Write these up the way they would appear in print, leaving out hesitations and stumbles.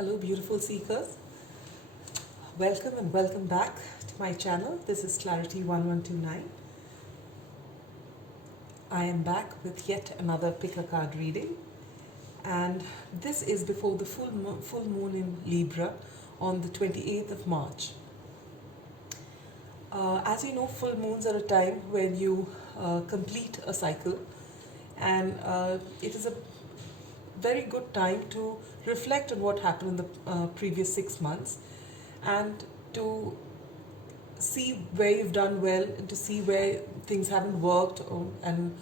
Hello, beautiful seekers. Welcome and welcome back to my channel. This is Clarity 1129. I am back with yet another pick a card reading, and this is before the full moon in Libra on the 28th of March. As you know, full moons are a time when you complete a cycle, and it is a very good time to reflect on what happened in the previous 6 months and to see where you've done well and to see where things haven't worked, and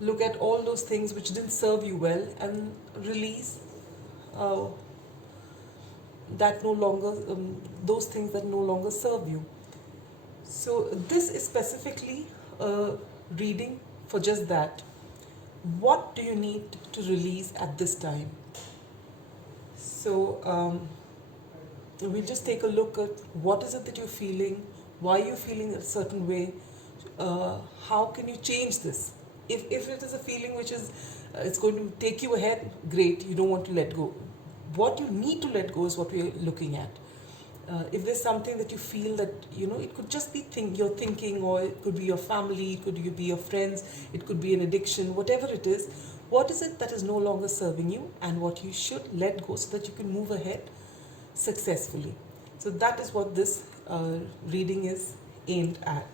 look at all those things which didn't serve you well and release uh, that no longer those things that no longer serve you. So this is specifically a reading for just that. What do you need to release at this time? So we'll just take a look at what is it that you're feeling, why you're feeling a certain way, how can you change this? If it is a feeling which is it's going to take you ahead, great, you don't want to let go. What you need to let go is what we're looking at. If there's something that you feel that, it could just be your thinking, or it could be your family, it could be your friends, it could be an addiction, whatever it is, what is it that is no longer serving you and what you should let go so that you can move ahead successfully. So that is what this reading is aimed at.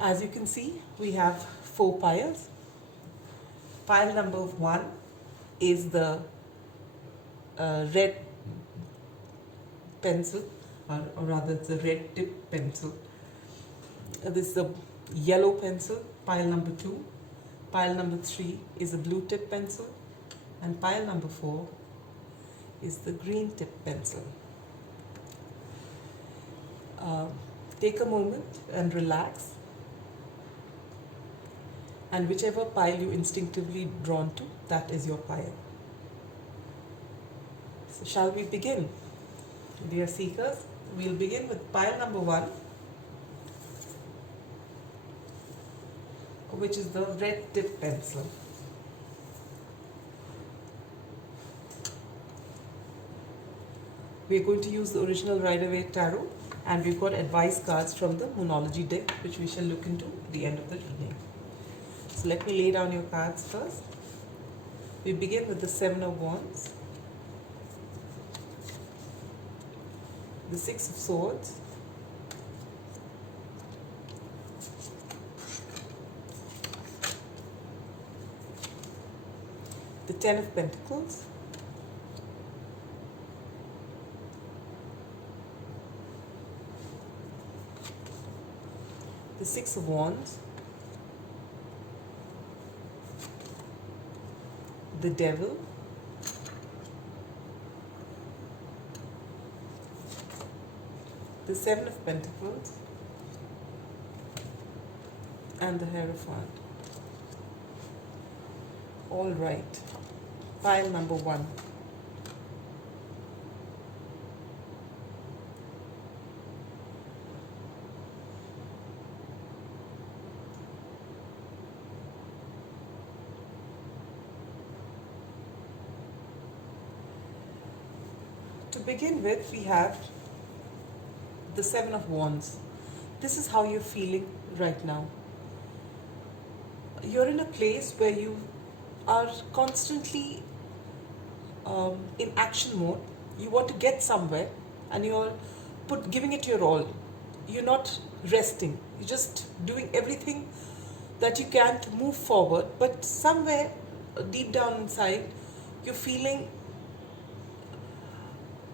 As you can see, we have 4 piles. Pile number 1 is the red pencil, or rather it's a red tip pencil. This is a yellow pencil, pile number 2. Pile number 3 is a blue tip pencil, and pile number 4 is the green tip pencil. Take a moment and relax, and whichever pile you instinctively drawn to, that is your pile. So shall we begin? Dear seekers, we'll begin with pile number 1, which is the red tip pencil. We're going to use the original Rider-Waite Tarot, and we've got advice cards from the Moonology deck, which we shall look into at the end of the reading. So let me lay down your cards first. We begin with the 7 of Wands, the 6 of Swords, the 10 of Pentacles, the 6 of Wands, the Devil, the 7 of Pentacles, and the Hierophant. All right, pile number 1. To begin with, we have the 7 of Wands. This is how you're feeling right now. You're in a place where you are constantly in action mode. You want to get somewhere, and you're giving it your all. You're not resting. You're just doing everything that you can to move forward, but somewhere deep down inside, you're feeling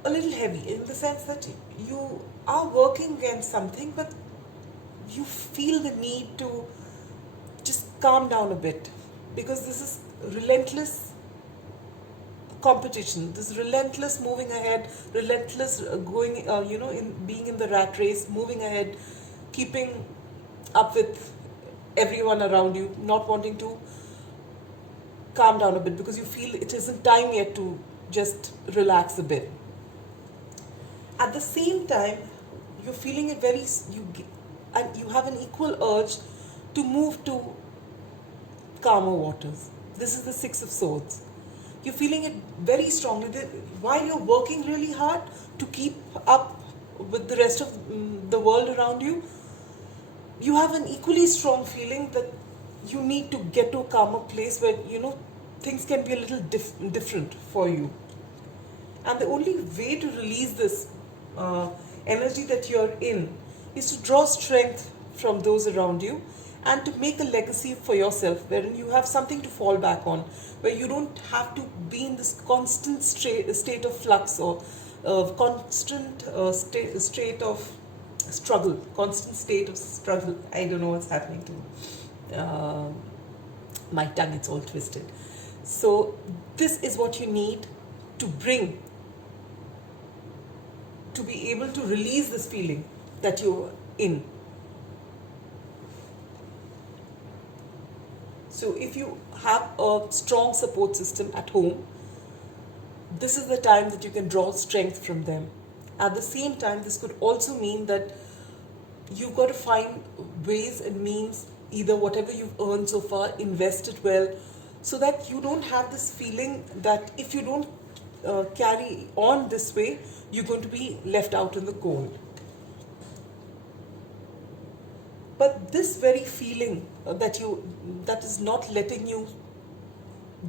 a little heavy, in the sense that you are working against something, but you feel the need to just calm down a bit, because this is relentless competition, this relentless moving ahead, relentless going, in being in the rat race, moving ahead, keeping up with everyone around you, not wanting to calm down a bit because you feel it isn't time yet to just relax a bit. At the same time, you're feeling and you have an equal urge to move to calmer waters. This is the 6 of Swords. You're feeling it very strongly while you're working really hard to keep up with the rest of the world around you. You have an equally strong feeling that you need to get to a calmer place where things can be a little different for you. And the only way to release this energy that you're in is to draw strength from those around you and to make a legacy for yourself wherein you have something to fall back on, where you don't have to be in this constant state of flux or constant state of struggle, constant state of struggle. I don't know what's happening to my tongue, it's all twisted. So this is what you need to bring to be able to release this feeling that you're in. So if you have a strong support system at home, this is the time that you can draw strength from them. At the same time, this could also mean that you've got to find ways and means, either whatever you've earned so far, invest it well, so that you don't have this feeling that if you don't carry on this way, you're going to be left out in the cold. But this very feeling that is not letting you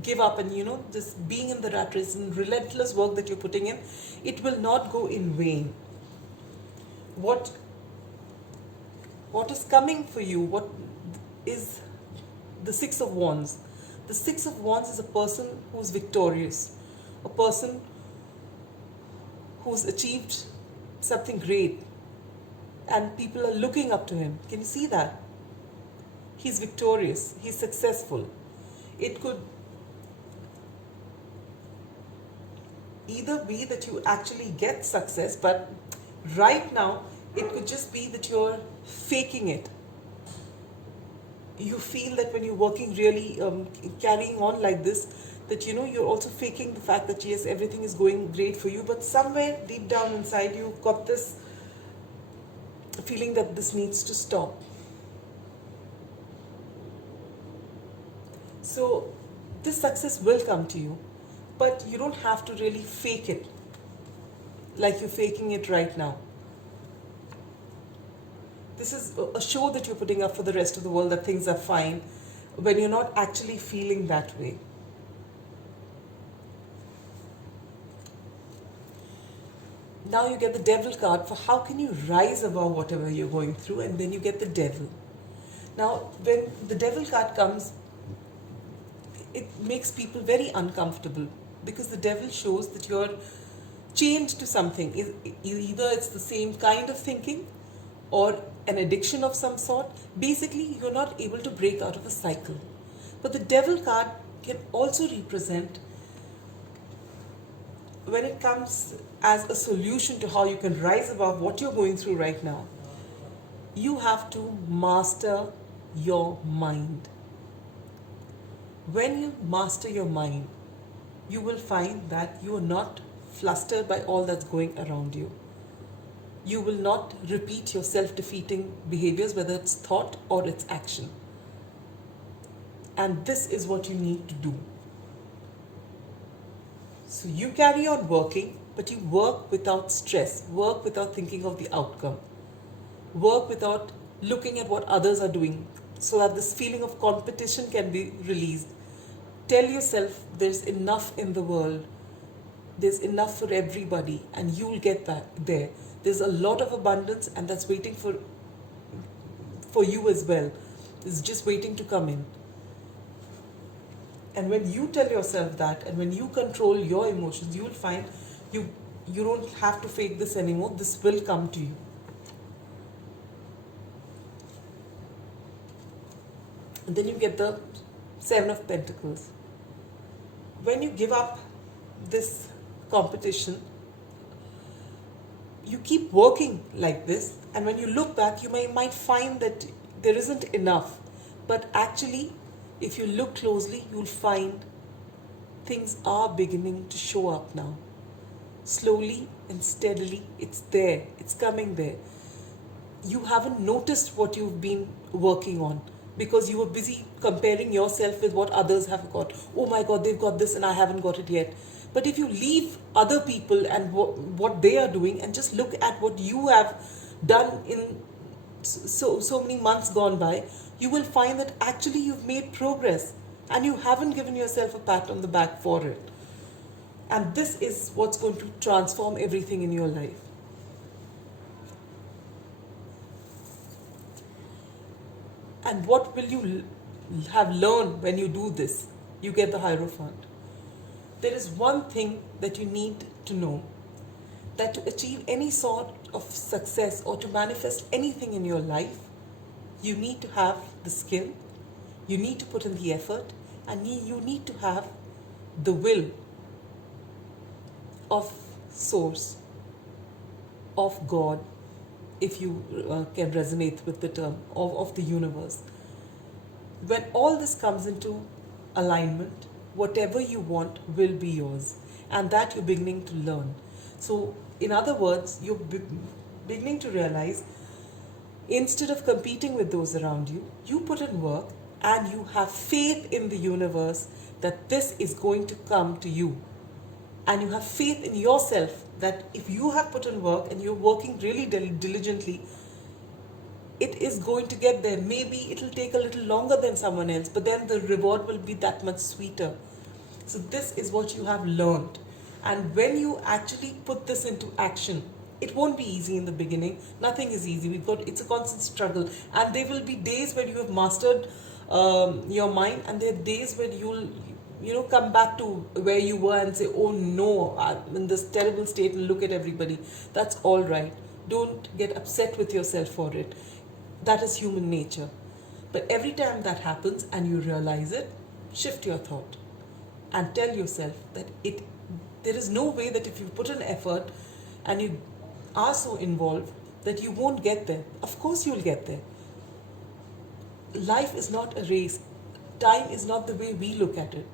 give up, and this being in the rat race and relentless work that you're putting in, it will not go in vain. What is coming for you? What is the Six of Wands? The Six of Wands is a person who's victorious, a person who's achieved something great, and people are looking up to him. Can you see that? He's victorious, he's successful. It could either be that you actually get success, but right now it could just be that you're faking it. You feel that when you're working really, carrying on like this, that you're also faking the fact that yes, everything is going great for you, but somewhere deep down inside you've got this feeling that this needs to stop. So this success will come to you, but you don't have to really fake it like you're faking it right now. This is a show that you're putting up for the rest of the world that things are fine, when you're not actually feeling that way. Now you get the Devil card for how can you rise above whatever you're going through, and then you get the Devil. Now when the Devil card comes, it makes people very uncomfortable, because the Devil shows that you're chained to something. Either it's the same kind of thinking or an addiction of some sort. Basically, you're not able to break out of a cycle. But the Devil card can also represent, when it comes as a solution to how you can rise above what you're going through right now, you have to master your mind. When you master your mind, you will find that you are not flustered by all that's going around you. You will not repeat your self-defeating behaviors, whether it's thought or it's action. And this is what you need to do. So you carry on working, but you work without stress, work without thinking of the outcome, work without looking at what others are doing, so that this feeling of competition can be released. Tell yourself there's enough in the world, there's enough for everybody, and you'll get that there. There's a lot of abundance, and that's waiting for you as well. It's just waiting to come in. And when you tell yourself that, and when you control your emotions, you will find you don't have to fake this anymore. This will come to you. And then you get the Seven of Pentacles. When you give up this competition, you keep working like this, and when you look back, you might find that there isn't enough. But actually, if you look closely, you'll find things are beginning to show up now. Slowly and steadily, it's there. It's coming there. You haven't noticed what you've been working on. because you were busy comparing yourself with what others have got. Oh my God, they've got this and I haven't got it yet. But if you leave other people and what they are doing and just look at what you have done in so many months gone by, you will find that actually you've made progress and you haven't given yourself a pat on the back for it. And this is what's going to transform everything in your life. And what will you have learned when you do this? You get the Hierophant. There is one thing that you need to know, that to achieve any sort of success or to manifest anything in your life, you need to have the skill, you need to put in the effort, and you need to have the will of Source, of God, if you can resonate with the term, of the universe. When all this comes into alignment, whatever you want will be yours, and that you're beginning to learn. So, in other words, you're beginning to realize, instead of competing with those around you, you put in work and you have faith in the universe that this is going to come to you. And you have faith in yourself that if you have put in work and you're working really diligently, it is going to get there. Maybe it'll take a little longer than someone else, but then the reward will be that much sweeter. So this is what you have learned. And when you actually put this into action, it won't be easy in the beginning. Nothing is easy. It's a constant struggle. And there will be days when you have mastered your mind, and there are days when you'll come back to where you were and say, oh no, I'm in this terrible state, and look at everybody. That's all right. Don't get upset with yourself for it. That is human nature. But every time that happens and you realize it, shift your thought and tell yourself that there is no way that if you put an effort and you are so involved that you won't get there. Of course you'll get there. Life is not a race. Time is not the way we look at it.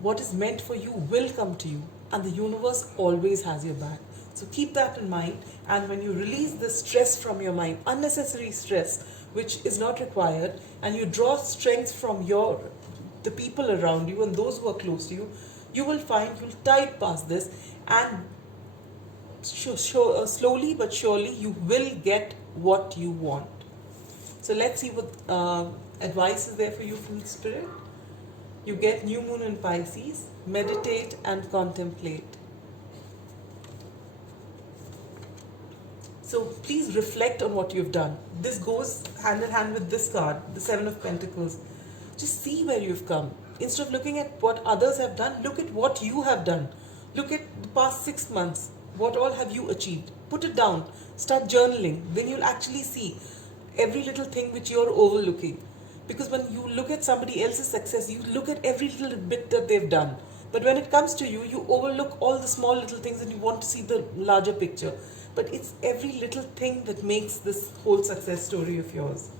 What is meant for you will come to you, and the universe always has your back. So keep that in mind, and when you release the stress from your mind, unnecessary stress which is not required, and you draw strength from the people around you and those who are close to you, you will find you'll tide past this, and slowly but surely you will get what you want. So let's see what advice is there for you from the Spirit. You get new moon in Pisces, meditate and contemplate. So please reflect on what you've done. This goes hand in hand with this card, the Seven of Pentacles. Just see where you've come. Instead of looking at what others have done, look at what you have done. Look at the past 6 months. What all have you achieved? Put it down. Start journaling. Then you'll actually see every little thing which you're overlooking. Because when you look at somebody else's success, you look at every little bit that they've done. But when it comes to you, you overlook all the small little things and you want to see the larger picture. But it's every little thing that makes this whole success story of yours.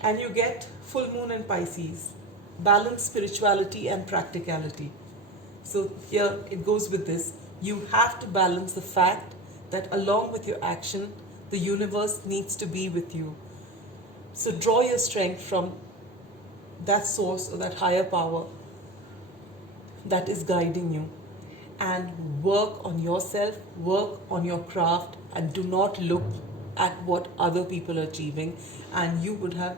And you get full moon in Pisces, balance spirituality and practicality. So here it goes with this. You have to balance the fact that along with your action, the universe needs to be with you. So draw your strength from that source or that higher power that is guiding you, and work on yourself, work on your craft, and do not look at what other people are achieving, and you would have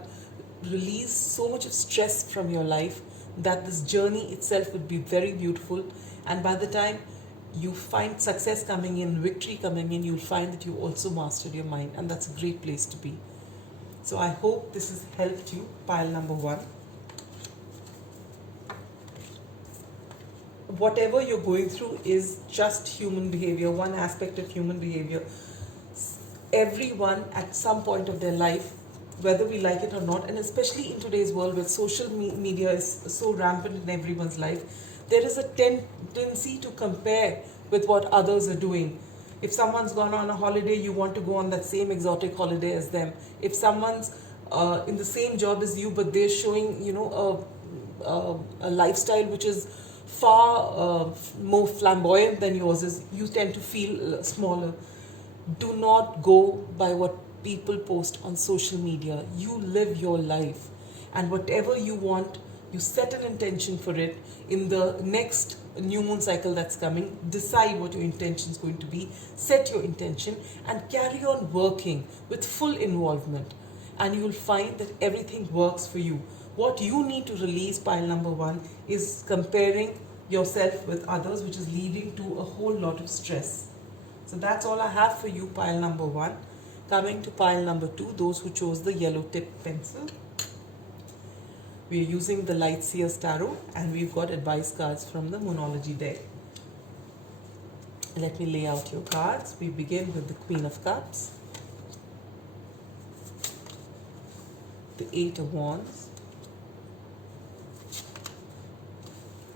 released so much of stress from your life that this journey itself would be very beautiful. And by the time you find success coming in, victory coming in, you'll find that you also mastered your mind, and that's a great place to be. So I hope this has helped you, pile number 1. Whatever you're going through is just human behavior, one aspect of human behavior. Everyone at some point of their life, whether we like it or not, and especially in today's world where social media is so rampant in everyone's life, there is a tendency to compare with what others are doing. If someone's gone on a holiday, you want to go on that same exotic holiday as them. If someone's in the same job as you, but they're showing, a lifestyle which is far more flamboyant than yours is, you tend to feel smaller. Do not go by what people post on social media. You live your life. And whatever you want, you set an intention for it. In the next new moon cycle that's coming, decide what your intention is going to be, set your intention, and carry on working with full involvement. And you will find that everything works for you. What you need to release, pile number one, is comparing yourself with others, which is leading to a whole lot of stress. So that's all I have for you, pile number one. Coming to pile number two, those who chose the yellow tip pencil. We're using the Light Seers Tarot, and we've got advice cards from the Moonology deck. Let me lay out your cards. We begin with the Queen of Cups, the Eight of Wands,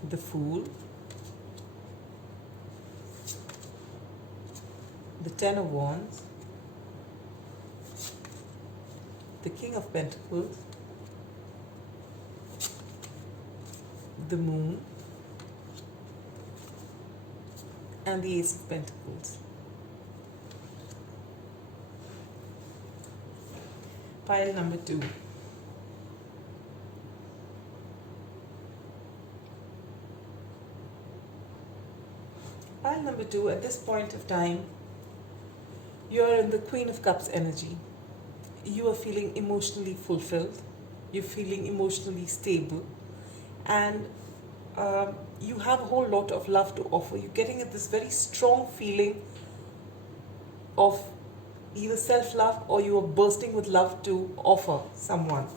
the Fool, the Ten of Wands, the King of Pentacles, the Moon, and the Ace of Pentacles. Pile number two. Pile number two, at this point of time, you're in the Queen of Cups energy. You are feeling emotionally fulfilled. You're feeling emotionally stable. And you have a whole lot of love to offer. You're getting this very strong feeling of either self-love, or you are bursting with love to offer someone.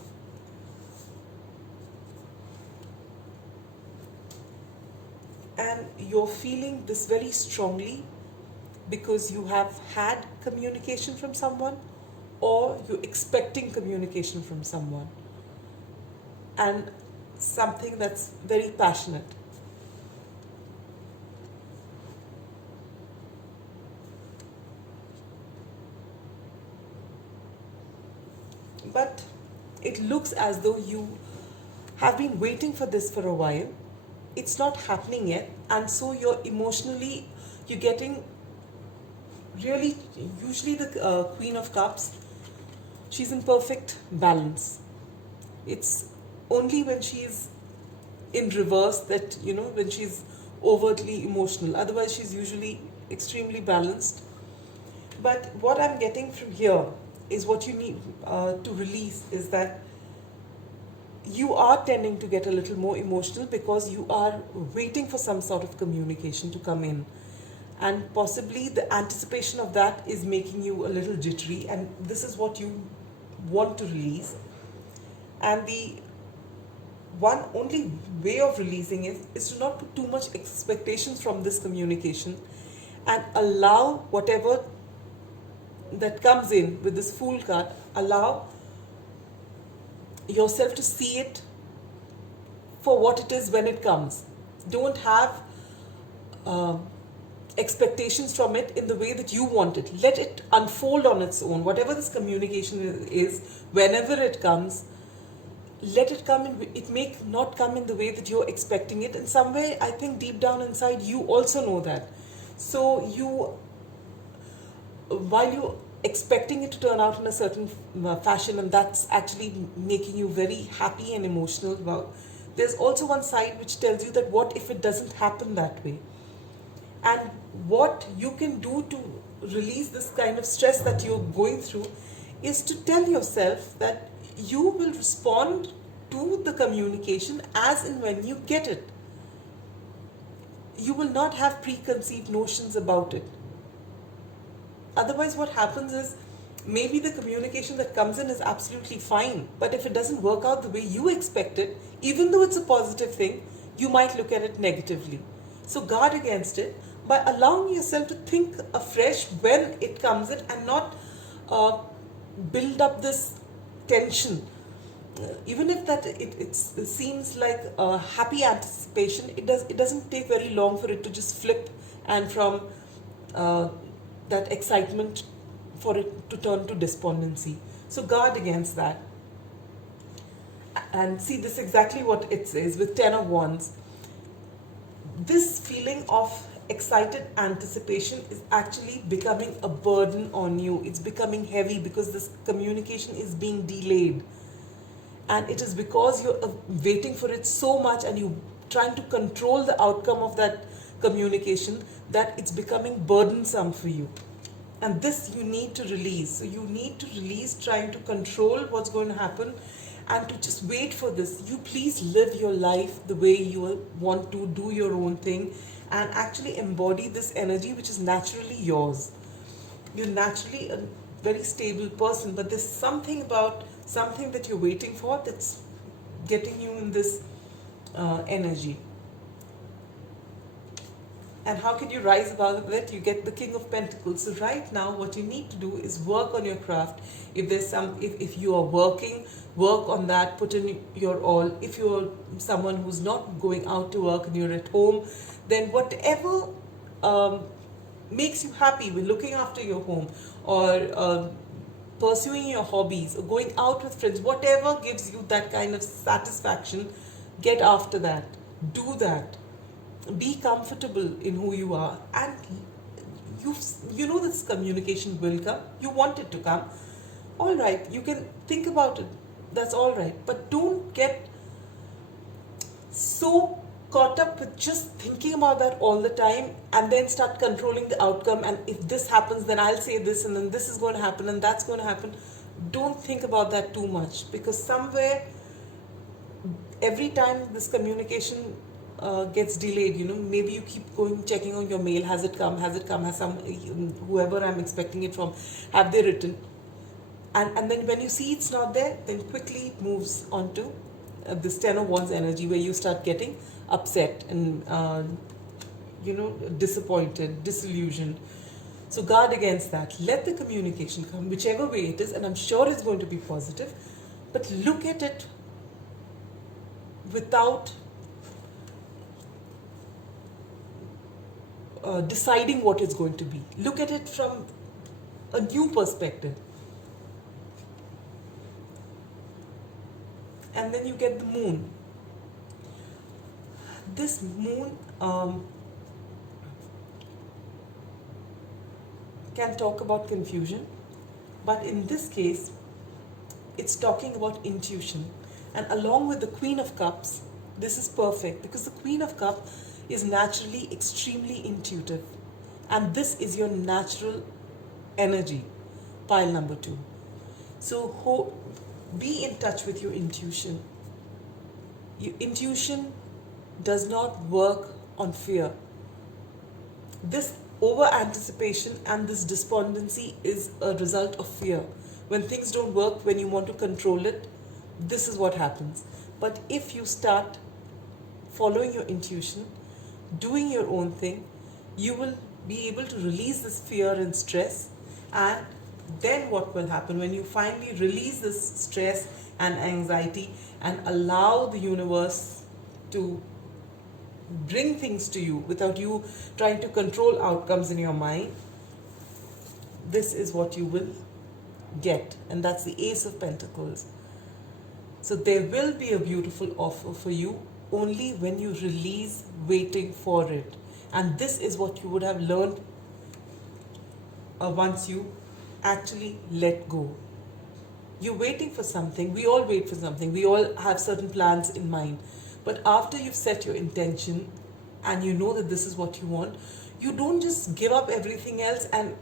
And you're feeling this very strongly because you have had communication from someone, or you're expecting communication from someone. And something that's very passionate. But it looks as though you have been waiting for this for a while. It's not happening yet, and so you're getting really, usually the Queen of Cups, she's in perfect balance. It's only when she's in reverse that, when she's overtly emotional. Otherwise, she's usually extremely balanced. But what I'm getting from here is what you need to release is that you are tending to get a little more emotional because you are waiting for some sort of communication to come in. And possibly the anticipation of that is making you a little jittery, and this is what you want to release. And the one only way of releasing it is to not put too much expectations from this communication, and allow whatever that comes in with this Fool card, allow yourself to see it for what it is when it comes. Don't have expectations from it in the way that you want it. Let it unfold on its own. Whatever this communication is, whenever it comes, let it come in. It may not come in the way that you're expecting it. In some way, I think deep down inside, you also know that. So while you're expecting it to turn out in a certain fashion, and that's actually making you very happy and emotional about, there's also one side which tells you that what if it doesn't happen that way? And what you can do to release this kind of stress that you're going through is to tell yourself that you will respond to the communication as and when you get it. You will not have preconceived notions about it. Otherwise, what happens is, maybe the communication that comes in is absolutely fine, but if it doesn't work out the way you expect it, even though it's a positive thing, you might look at it negatively. So guard against it by allowing yourself to think afresh when it comes in, and not build up this tension. Even if that it seems like a happy anticipation, it doesn't take very long for it to just flip, and from that excitement for it to turn to despondency. So guard against that. And see, this is exactly what it says with Ten of Wands. This feeling of excited anticipation is actually becoming a burden on you. It's becoming heavy because this communication is being delayed. and it is because you're waiting for it so much and you trying to control the outcome of that communication that it's becoming burdensome for you. And this you need to release. So you need to release trying to control what's going to happen and to just wait for this. You please live your life the way you want to, do your own thing, and actually embody this energy which is naturally yours. You're naturally a very stable person, but there's something about something that you're waiting for that's getting you in this energy. And how can you rise above it? You get the King of Pentacles. So right now what you need to do is work on your craft. If there's if you are working, work on that, put in your all. If you're someone who's not going out to work and you're at home, then whatever makes you happy with looking after your home, or pursuing your hobbies, or going out with friends, whatever gives you that kind of satisfaction, get after that. Do that. Be comfortable in who you are, and you know this communication will come. You want it to come. All right, you can think about it. That's all right. But don't get so caught up with just thinking about that all the time and then start controlling the outcome. And if this happens, then I'll say this, and then this is going to happen, and that's going to happen. Don't think about that too much, because somewhere, every time this communication gets delayed, maybe you keep going checking on your mail. Has it come? Has some, whoever I'm expecting it from, have they written? And then when you see it's not there, then quickly it moves on to this 10 of Wands energy, where you start getting upset and disappointed, disillusioned. So guard against that. Let the communication come whichever way it is, and I'm sure it's going to be positive, but look at it without deciding what it's going to be. Look at it from a new perspective. And then you get the moon. This moon can talk about confusion, but in this case, it's talking about intuition. And along with the Queen of Cups, this is perfect, because the Queen of Cups is naturally extremely intuitive, and this is your natural energy, pile number 2. So be in touch with your intuition. Your intuition does not work on fear. This over anticipation and this despondency is a result of fear. When things don't work, when you want to control it, this is what happens. But if you start following your intuition, doing your own thing, you will be able to release this fear and stress. And then what will happen when you finally release this stress and anxiety and allow the universe to bring things to you without you trying to control outcomes in your mind? This is what you will get, and that's the Ace of Pentacles. So there will be a beautiful offer for you only when you release waiting for it. And this is what you would have learned once you actually let go. You're waiting for something. We all wait for something. We all have certain plans in mind. But after you've set your intention and you know that this is what you want, you don't just give up everything else and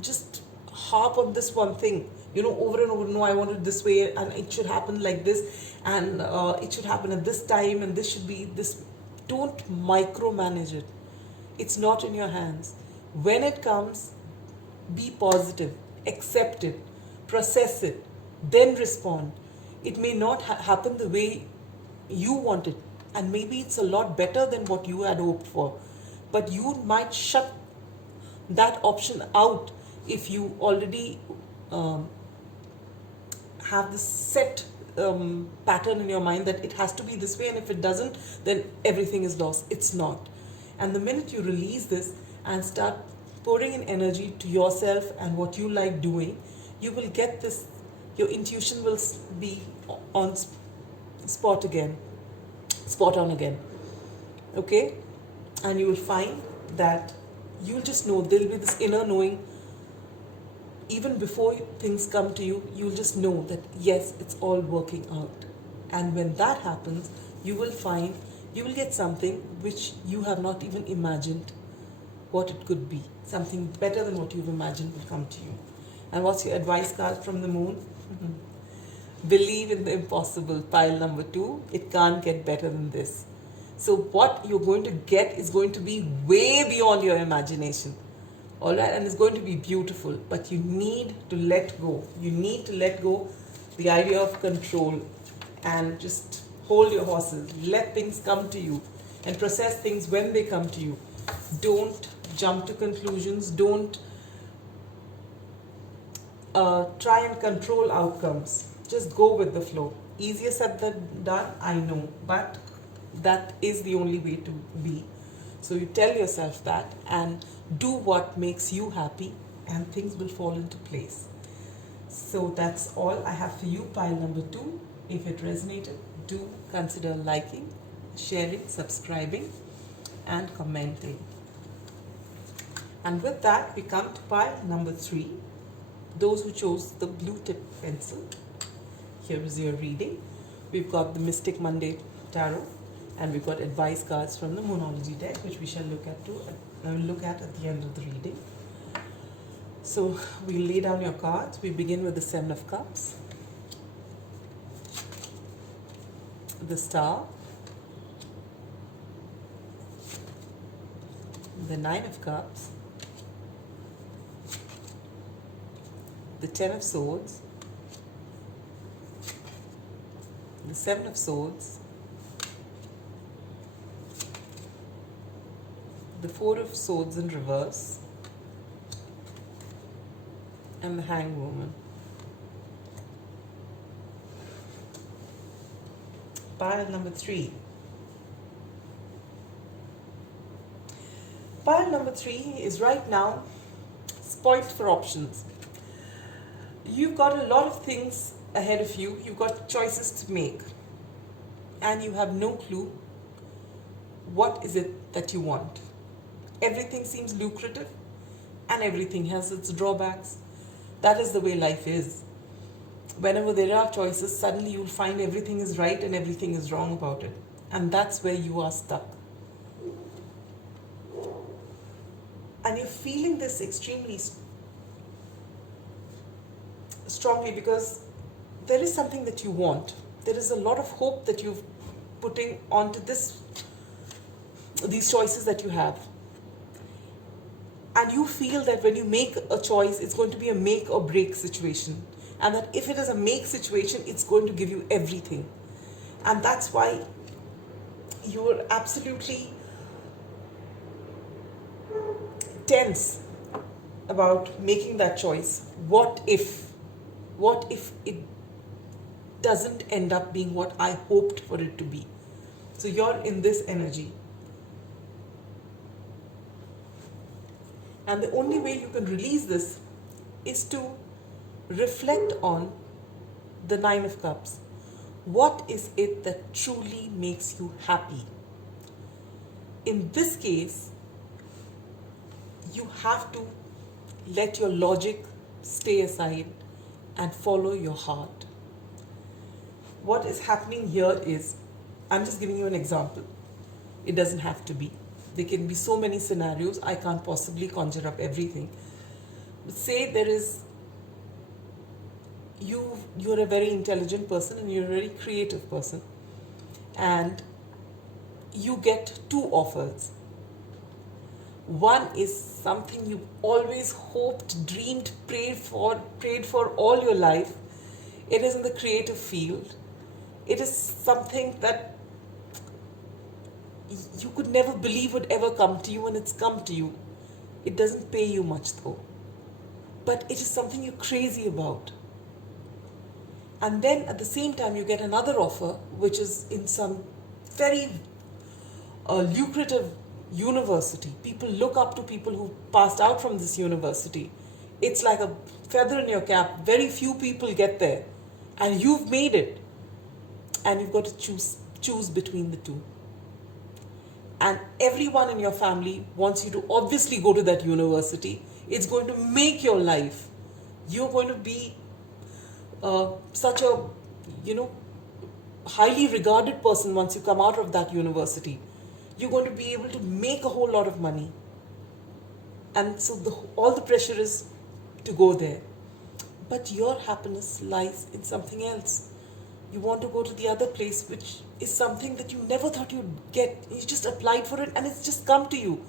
just harp on this one thing, over and over. No, I want it this way, and it should happen like this, and it should happen at this time, and this should be this. Don't micromanage it. It's not in your hands. When it comes, be positive, accept it, process it, then respond. It may not happen the way you want it, and maybe it's a lot better than what you had hoped for, but you might shut that option out if you already have this set pattern in your mind that it has to be this way, and if it doesn't, then everything is lost. It's not. And the minute you release this and start pouring in energy to yourself and what you like doing, you will get this. Your intuition will be on spot on again. Okay? And you will find that you'll just know, there'll be this inner knowing even before things come to you, you'll just know that yes, it's all working out. And when that happens, you will find you will get something which you have not even imagined what it could be. Something better than what you've imagined will come to you. And what's your advice card from the moon? Believe in the impossible, pile number 2. It can't get better than this. So what you're going to get is going to be way beyond your imagination. All right, and it's going to be beautiful, but you need to let go. You need to let go the idea of control and just hold your horses. Let things come to you and process things when they come to you. Don't jump to conclusions. Don't try and control outcomes. Just go with the flow. Easier said than done, I know, but that is the only way to be. So you tell yourself that and do what makes you happy, and things will fall into place. So that's all I have for you, pile number 2. If it resonated, do consider liking, sharing, subscribing, and commenting. And with that, we come to pile number 3. Those who chose the blue tip pencil, here is your reading. We've got the Mystic Monday Tarot, and we've got advice cards from the Moonology deck, which we shall look at the end of the reading. So we lay down your cards. We begin with the 7 of Cups, the Star, the 9 of Cups, the 10 of Swords, the 7 of Swords, the 4 of Swords in reverse, and the Hanged Woman. Pile number 3. Pile number 3 is right now spoiled for options. You've got a lot of things ahead of you. You've got choices to make, and you have no clue what is it that you want. Everything seems lucrative and everything has its drawbacks. That is the way life is. Whenever there are choices, suddenly you'll find everything is right and everything is wrong about it. And that's where you are stuck. And you're feeling this extremely strongly because there is something that you want. There is a lot of hope that you're putting onto these choices that you have. And you feel that when you make a choice, it's going to be a make or break situation. And that if it is a make situation, it's going to give you everything. And that's why you're absolutely tense about making that choice. What if it doesn't end up being what I hoped for it to be? So you're in this energy. And the only way you can release this is to reflect on the 9 of Cups. What is it that truly makes you happy? In this case, you have to let your logic stay aside and follow your heart. What is happening here is, I'm just giving you an example. It doesn't have to be. There can be so many scenarios. I can't possibly conjure up everything. But say there is, you're a very intelligent person and you're a very creative person, and you get 2 offers. One is something you've always hoped, dreamed, prayed for all your life. It is in the creative field. It is something that you could never believe would ever come to you, and it's come to you. It doesn't pay you much though, but it is something you're crazy about. And then at the same time you get another offer which is in some very lucrative university. People look up to people who passed out from this university. It's like a feather in your cap. Very few people get there, and you've made it, and you've got to choose between the 2. And everyone in your family wants you to obviously go to that university. It's going to make your life You're going to be such a, you know, highly regarded person once you come out of that university. You're going to be able to make a whole lot of money. And so all the pressure is to go there. But your happiness lies in something else. You want to go to the other place, which is something that you never thought you'd get. You just applied for it and it's just come to you.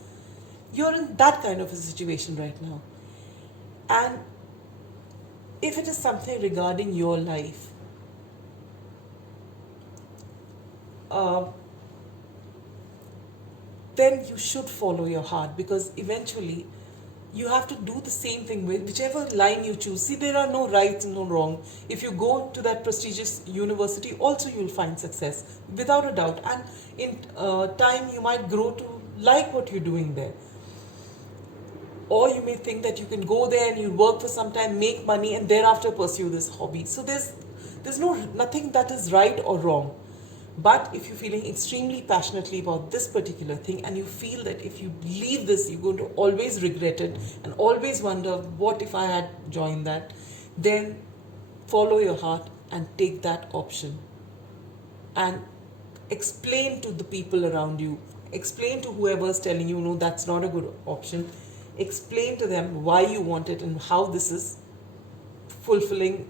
You're in that kind of a situation right now. And if it is something regarding your life, uh, then you should follow your heart, because eventually you have to do the same thing with whichever line you choose. See, there are no rights and no wrong. If you go to that prestigious university, also you'll find success, without a doubt. And in time, you might grow to like what you're doing there. Or you may think that you can go there and you work for some time, make money, and thereafter pursue this hobby. So there's nothing that is right or wrong. But if you're feeling extremely passionately about this particular thing, and you feel that if you leave this, you're going to always regret it and always wonder, what if I had joined that? Then follow your heart and take that option. And explain to the people around you, explain to whoever's telling you, no, that's not a good option. Explain to them why you want it and how this is fulfilling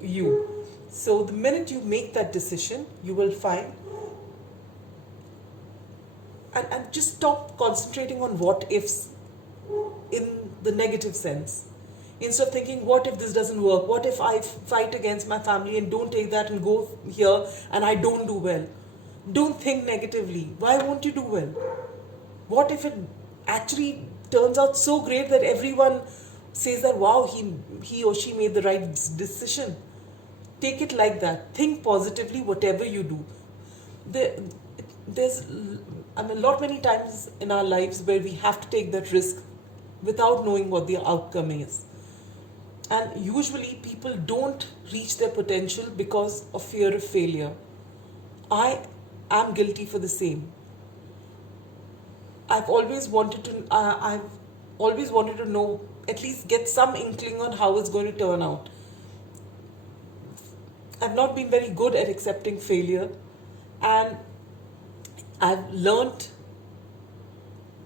you. So the minute you make that decision, you will find, and just stop concentrating on what ifs in the negative sense. Instead of thinking, what if this doesn't work? What if I fight against my family and don't take that and go here and I don't do well? Don't think negatively. Why won't you do well? What if it actually turns out so great that everyone says that, wow, he or she made the right decision? Take it like that. Think positively, whatever you do. There's, many times in our lives where we have to take that risk without knowing what the outcome is. And usually people don't reach their potential because of fear of failure. I am guilty for the same. I've always wanted to know, at least get some inkling on how it's going to turn out. I've not been very good at accepting failure, and I've learned,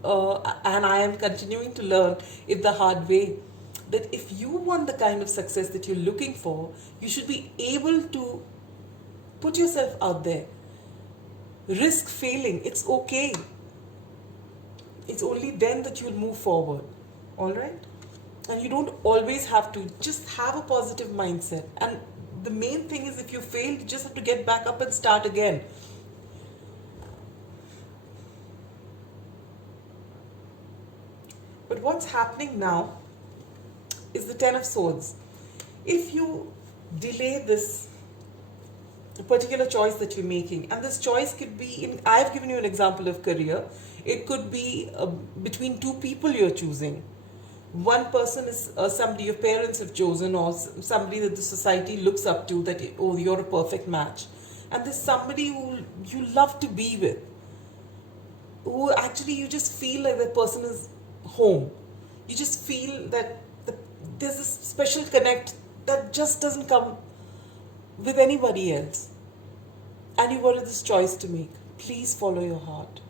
and I am continuing to learn it the hard way, that if you want the kind of success that you're looking for, you should be able to put yourself out there. Risk failing, it's okay. It's only then that you'll move forward. All right? And you don't always have to. Just have a positive mindset. And the main thing is, if you fail, you just have to get back up and start again. But what's happening now is the Ten of Swords. If you delay this particular choice that you're making, and this choice could be I've given you an example of career. It could be between two people you're choosing. One person is somebody your parents have chosen, or somebody that the society looks up to, that, oh, you're a perfect match. And there's somebody who you love to be with, who actually you just feel like that person is home. You just feel that there's this special connect that just doesn't come with anybody else. And you got this choice to make. Please follow your heart.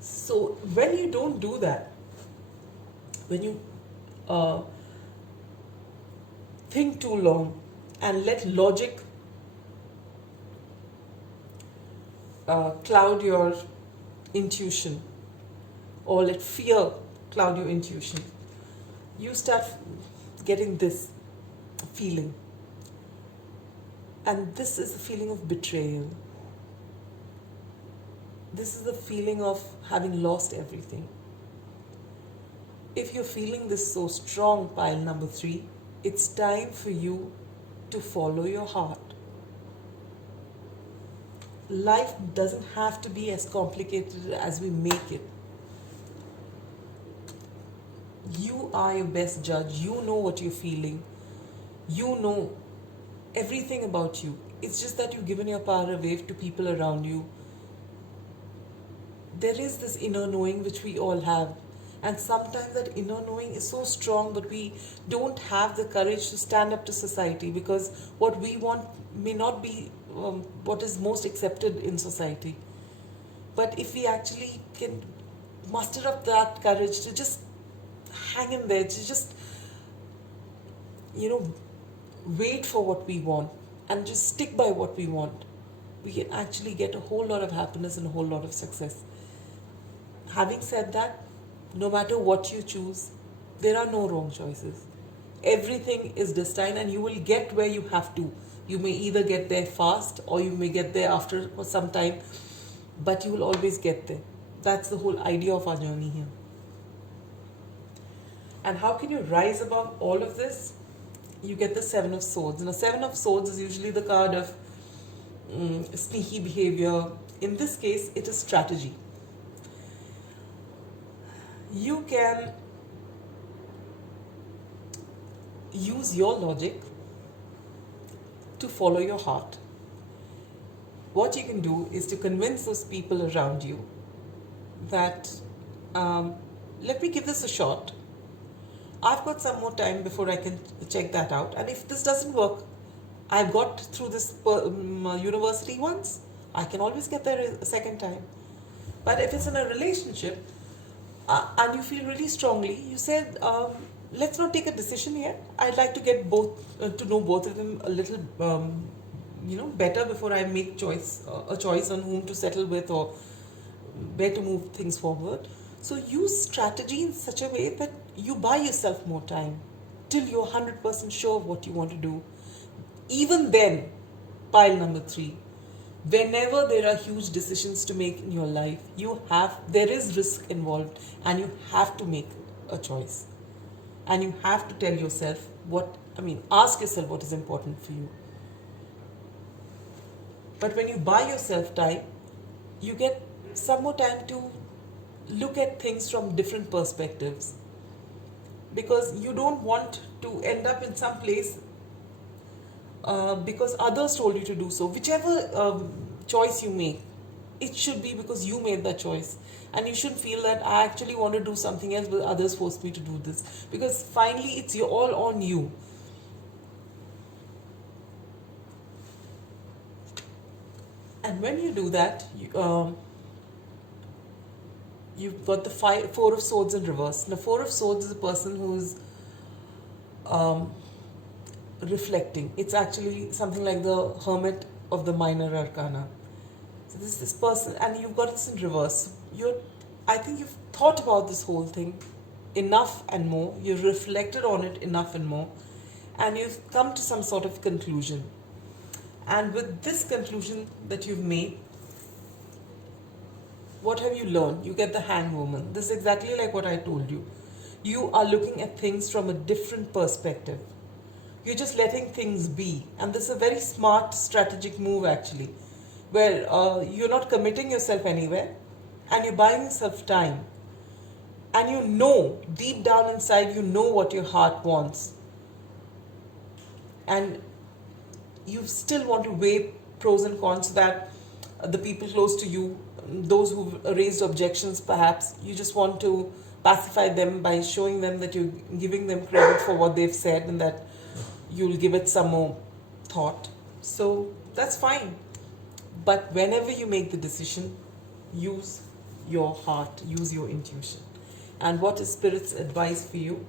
So when you don't do that, when you think too long and let logic cloud your intuition, or let fear cloud your intuition, you start getting this feeling. And this is the feeling of betrayal. This is the feeling of having lost everything. If you're feeling this so strong, pile number 3, it's time for you to follow your heart. Life doesn't have to be as complicated as we make it. You are your best judge. You know what you're feeling. You know everything about you. It's just that you've given your power away to people around you. There is this inner knowing which we all have, And sometimes that inner knowing is so strong, but we don't have the courage to stand up to society, because what we want may not be what is most accepted in society. But if we actually can muster up that courage to just hang in there, to just, you know, wait for what we want and just stick by what we want, we can actually get a whole lot of happiness and a whole lot of success. Having said that, no matter what you choose, there are no wrong choices. Everything is destined and you will get where you have to. You may either get there fast or you may get there after some time, but you will always get there. That's the whole idea of our journey here. And how can you rise above all of this? You get the Seven of Swords. And the Seven of Swords is usually the card of sneaky behavior. In this case, it is strategy. You can use your logic to follow your heart. What you can do is to convince those people around you that, let me give this a shot. I've got some more time before I can check that out. And if this doesn't work, I've got through this university once, I can always get there a second time. But if it's in a relationship and you feel really strongly, you said, let's not take a decision yet. I'd like to get both to know both of them a little, better before I make a choice on whom to settle with or where to move things forward. So use strategy in such a way that you buy yourself more time till you're 100% sure of what you want to do. Even then, pile number 3, whenever there are huge decisions to make in your life, there is risk involved and you have to make a choice. And you have to tell yourself ask yourself what is important for you. But when you buy yourself time, you get some more time to look at things from different perspectives. Because you don't want to end up in some place because others told you to do so. Whichever choice you make, it should be because you made that choice. And you shouldn't feel that I actually want to do something else but others forced me to do this. Because finally it's all on you. And when you do that, you've got the Four of Swords in reverse. The Four of Swords is a person who's reflecting. It's actually something like the Hermit of the Minor Arcana. So this person, and you've got this in reverse. I think you've thought about this whole thing enough and more. You've reflected on it enough and more. And you've come to some sort of conclusion. And with this conclusion that you've made, what have you learned? You get the Hangwoman. This is exactly like what I told you. You are looking at things from a different perspective. You're just letting things be. And this is a very smart strategic move actually, where you're not committing yourself anywhere and you're buying yourself time. And you know, deep down inside, you know what your heart wants. And you still want to weigh pros and cons so that the people close to you, those who've raised objections perhaps, you just want to pacify them by showing them that you're giving them credit for what they've said and that you'll give it some more thought. So that's fine. But whenever you make the decision, use your heart, use your intuition. And what is Spirit's advice for you?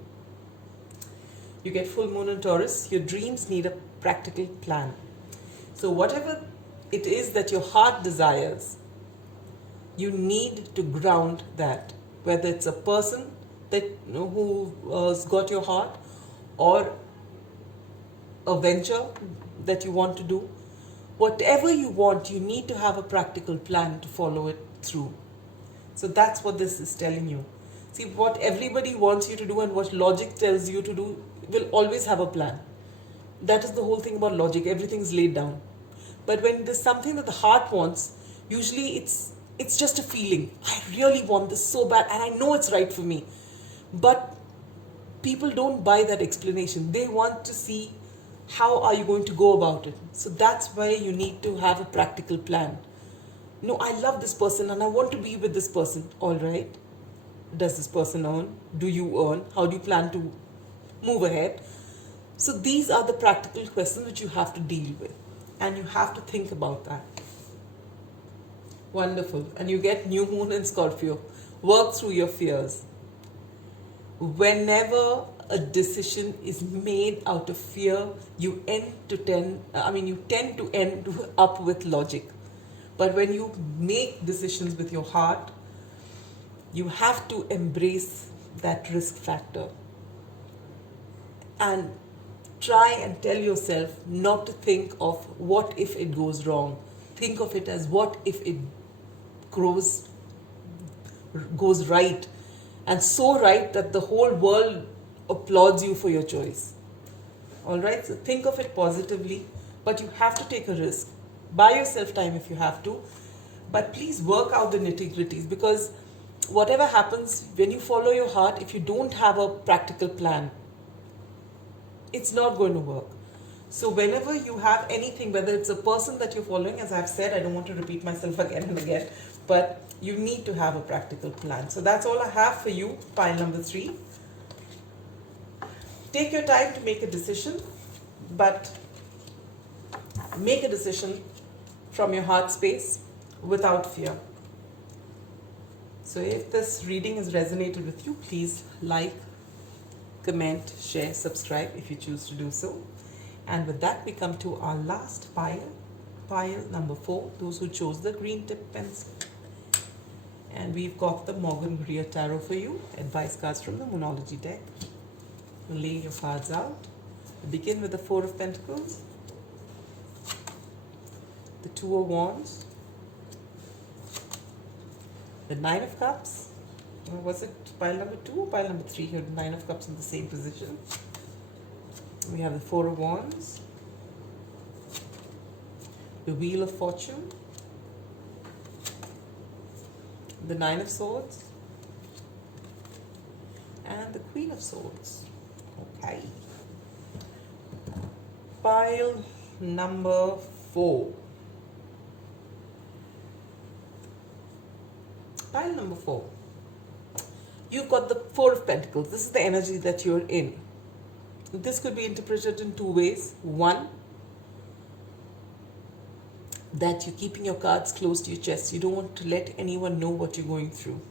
You get full moon in Taurus. Your dreams need a practical plan. So whatever it is that your heart desires, you need to ground that. Whether it's a person that who's got your heart, or a venture that you want to do. Whatever you want, you need to have a practical plan to follow it through. So that's what this is telling you. See, what everybody wants you to do and what logic tells you to do will always have a plan. That is the whole thing about logic. Everything's laid down. But when there's something that the heart wants, usually it's just a feeling. I really want this so bad and I know it's right for me. But people don't buy that explanation. They want to see how are you going to go about it. So that's why you need to have a practical plan. No, I love this person and I want to be with this person. All right. does this person earn? Do you earn? How do you plan to move ahead? So these are the practical questions which you have to deal with, and you have to think about that. Wonderful. And you get new moon in Scorpio. Work through your fears. Whenever a decision is made out of fear, you tend to end up with logic. But when you make decisions with your heart, you have to embrace that risk factor and try and tell yourself not to think of what if it goes wrong. Think of it as what if it goes right, and so right that the whole world applauds you for your choice. All right, so think of it positively, but you have to take a risk. Buy yourself time if you have to, but please work out the nitty-gritties, because whatever happens when you follow your heart, if you don't have a practical plan, it's not going to work. So whenever you have anything, whether it's a person that you're following, as I've said, I don't want to repeat myself again and again, but you need to have a practical plan. So that's all I have for you, pile number 3. Take your time to make a decision, but make a decision from your heart space without fear. So if this reading has resonated with you, please like, comment, share, subscribe if you choose to do so. And with that, we come to our last pile number 4, those who chose the green tip pencil. And we've got the Morgan Greer Tarot for you, advice cards from the Moonology deck. Lay your cards out. Begin with the 4 of Pentacles, the 2 of Wands, the 9 of Cups. Was it pile number 2 or pile number 3 here? 9 of Cups in the same position. We have the 4 of Wands, the Wheel of Fortune, the 9 of Swords, and the Queen of Swords. Okay. Pile number 4. Pile number 4. You've got the 4 of Pentacles. This is the energy that you're in. This could be interpreted in 2 ways. One, that you're keeping your cards close to your chest. You don't want to let anyone know what you're going through.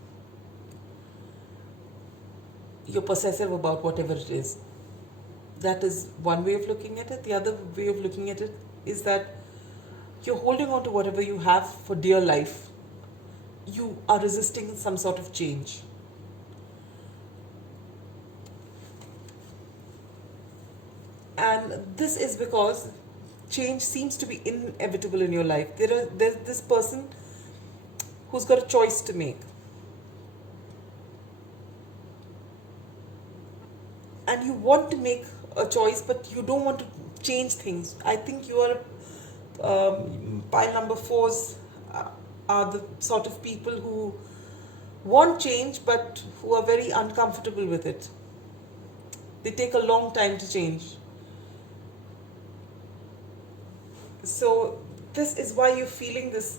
You're possessive about whatever it is. That is one way of looking at it. The other way of looking at it is that you're holding on to whatever you have for dear life. You are resisting some sort of change. And this is because change seems to be inevitable in your life. There's this person who's got a choice to make. And you want to make a choice, but you don't want to change things. I think you are, pile number 4s are the sort of people who want change, but who are very uncomfortable with it. They take a long time to change. So this is why you're feeling this.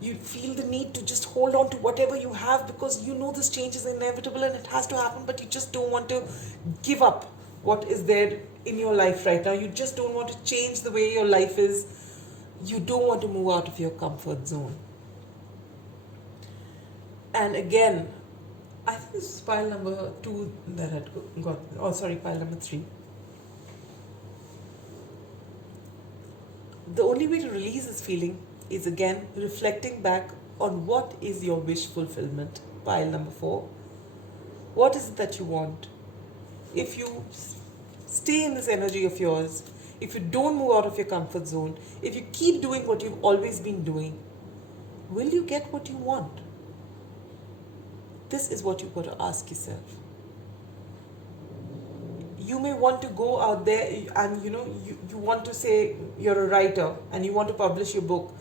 You feel the need to just hold on to whatever you have, because you know this change is inevitable and it has to happen, but you just don't want to give up what is there in your life right now. You just don't want to change the way your life is. You don't want to move out of your comfort zone. And again, I think this is pile number 2 that had got, pile number 3. The only way to release this feeling is again reflecting back on what is your wish fulfillment. Pile number 4. What is it that you want? If you stay in this energy of yours, if you don't move out of your comfort zone, if you keep doing what you've always been doing, will you get what you want? This is what you've got to ask yourself. You may want to go out there and you want to say you're a writer and you want to publish your book,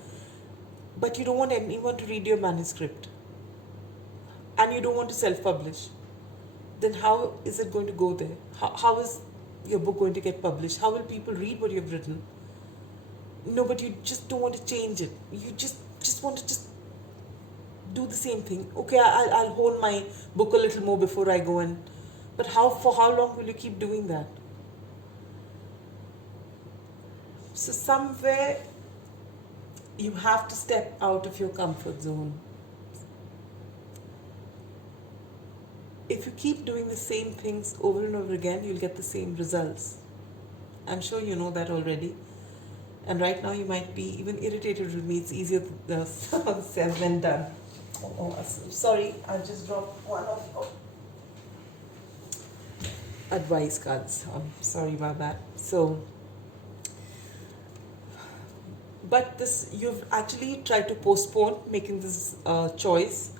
but you don't want anyone to read your manuscript and you don't want to self-publish. Then how is it going to go there? How is your book going to get published? How will people read what you've written? No, but you just don't want to change it. You just want to just do the same thing. Okay, I'll hone my book a little more before I go in. But for how long will you keep doing that? So somewhere you have to step out of your comfort zone. If you keep doing the same things over and over again, you'll get the same results. I'm sure you know that already. And right now you might be even irritated with me. It's easier said than done. Oh, sorry, I just dropped one of your advice cards. I'm sorry about that. So, but this, you've actually tried to postpone making this choice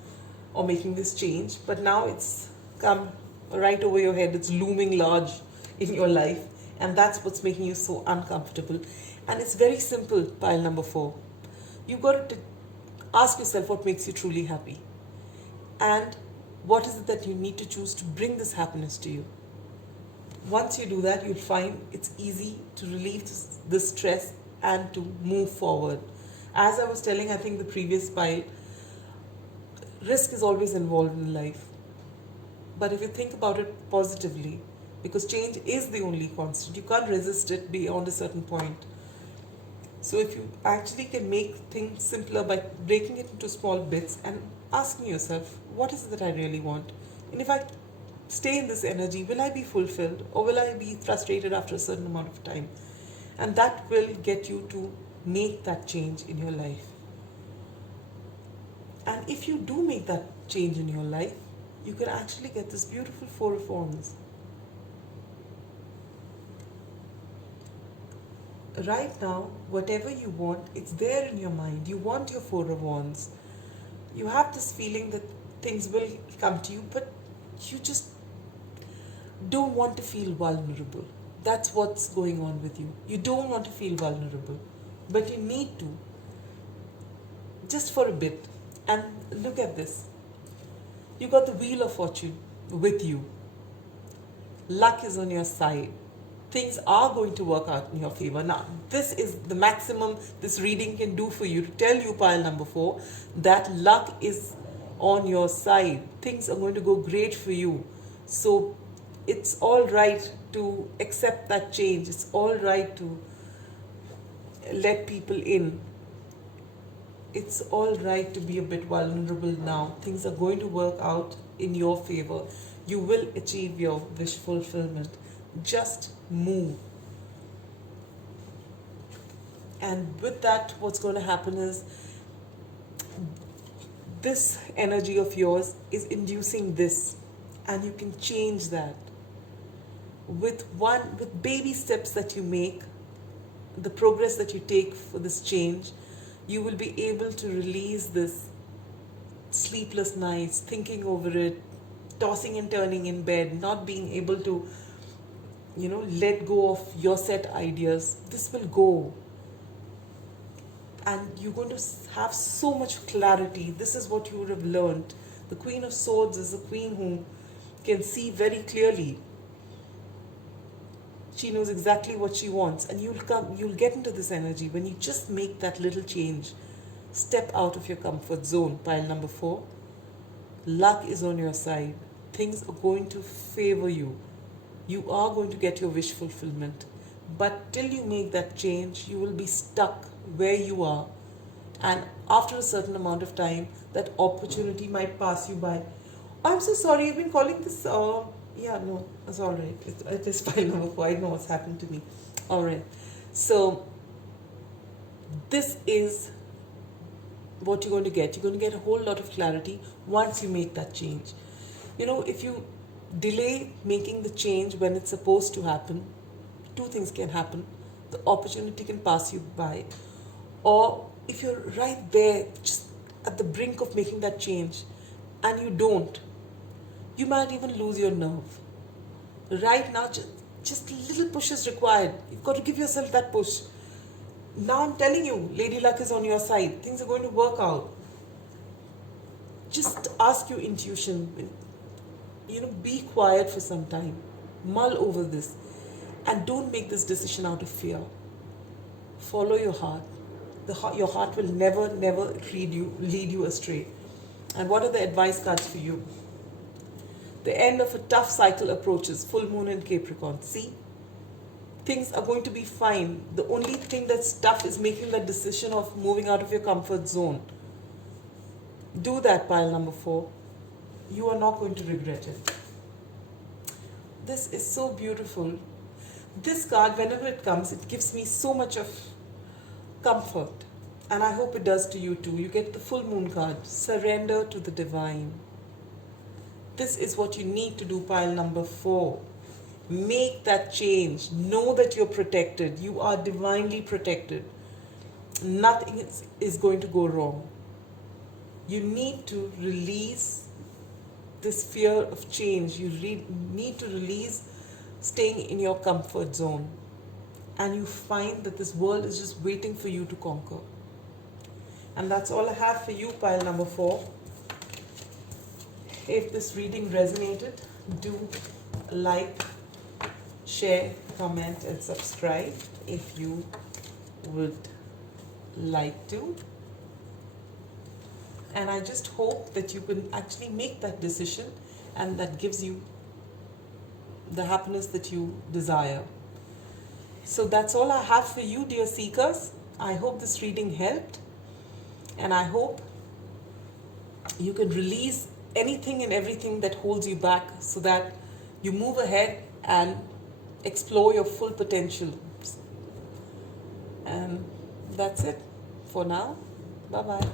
or making this change, but now it's come right over your head. It's looming large in your life, and that's what's making you so uncomfortable. And it's very simple. Pile number 4, you've got to ask yourself what makes you truly happy, and what is it that you need to choose to bring this happiness to you. Once you do that, you'll find it's easy to relieve this stress and to move forward. As I was telling, I think the previous pile, risk is always involved in life. But if you think about it positively, because change is the only constant, you can't resist it beyond a certain point. So if you actually can make things simpler by breaking it into small bits and asking yourself, what is it that I really want? And if I stay in this energy, will I be fulfilled or will I be frustrated after a certain amount of time? And that will get you to make that change in your life. And if you do make that change in your life, you can actually get this beautiful 4 of Wands. Right now, whatever you want, it's there in your mind. You want your 4 of Wands. You have this feeling that things will come to you, but you just don't want to feel vulnerable. That's what's going on with you. You don't want to feel vulnerable, but you need to, just for a bit. And look at this. You got the Wheel of Fortune with you. Luck is on your side. Things are going to work out in your favor. Now, this is the maximum this reading can do for you, to tell you, pile number 4, that luck is on your side. Things are going to go great for you. So it's all right to accept that change. It's all right to let people in. It's all right to be a bit vulnerable now. Things are going to work out in your favor. You will achieve your wish fulfillment. Just move. And with that, what's going to happen is this energy of yours is inducing this, and you can change that with baby steps that you make, the progress that you take for this change. You will be able to release this sleepless nights, thinking over it, tossing and turning in bed, not being able to, let go of your set ideas. This will go. And you're going to have so much clarity. This is what you would have learned. The Queen of Swords is a queen who can see very clearly. She knows exactly what she wants, and you'll get into this energy when you just make that little change. Step out of your comfort zone. Pile number 4. Luck is on your side. Things are going to favor you. You are going to get your wish fulfillment. But till you make that change, you will be stuck where you are. And after a certain amount of time, that opportunity might pass you by. I'm so sorry, I've been calling this... no, it's all right. It is pile number 4. I know what's happened to me. All right. So, this is what you're going to get. You're going to get a whole lot of clarity once you make that change. If you delay making the change when it's supposed to happen, 2 things can happen. The opportunity can pass you by. Or if you're right there, just at the brink of making that change, and you don't, you might even lose your nerve. Right now, just a little push is required. You've got to give yourself that push. Now I'm telling you, Lady Luck is on your side. Things are going to work out. Just ask your intuition. Be quiet for some time. Mull over this. And don't make this decision out of fear. Follow your heart. Your heart will never lead you astray. And what are the advice cards for you? The end of a tough cycle approaches, full moon in Capricorn. See? Things are going to be fine. The only thing that's tough is making that decision of moving out of your comfort zone. Do that, pile number 4. You are not going to regret it. This is so beautiful. This card, whenever it comes, it gives me so much of comfort. And I hope it does to you too. You get the full moon card. Surrender to the divine. This is what you need to do, pile number 4. Make that change. Know that you're protected. You are divinely protected. Nothing is going to go wrong. You need to release this fear of change. You need to release staying in your comfort zone. And you find that this world is just waiting for you to conquer. And that's all I have for you, pile number 4. If this reading resonated, do like, share, comment, and subscribe if you would like to. And I just hope that you can actually make that decision and that gives you the happiness that you desire. So that's all I have for you, dear seekers. I hope this reading helped, and I hope you can release anything and everything that holds you back so that you move ahead and explore your full potential. And that's it for now. Bye-bye.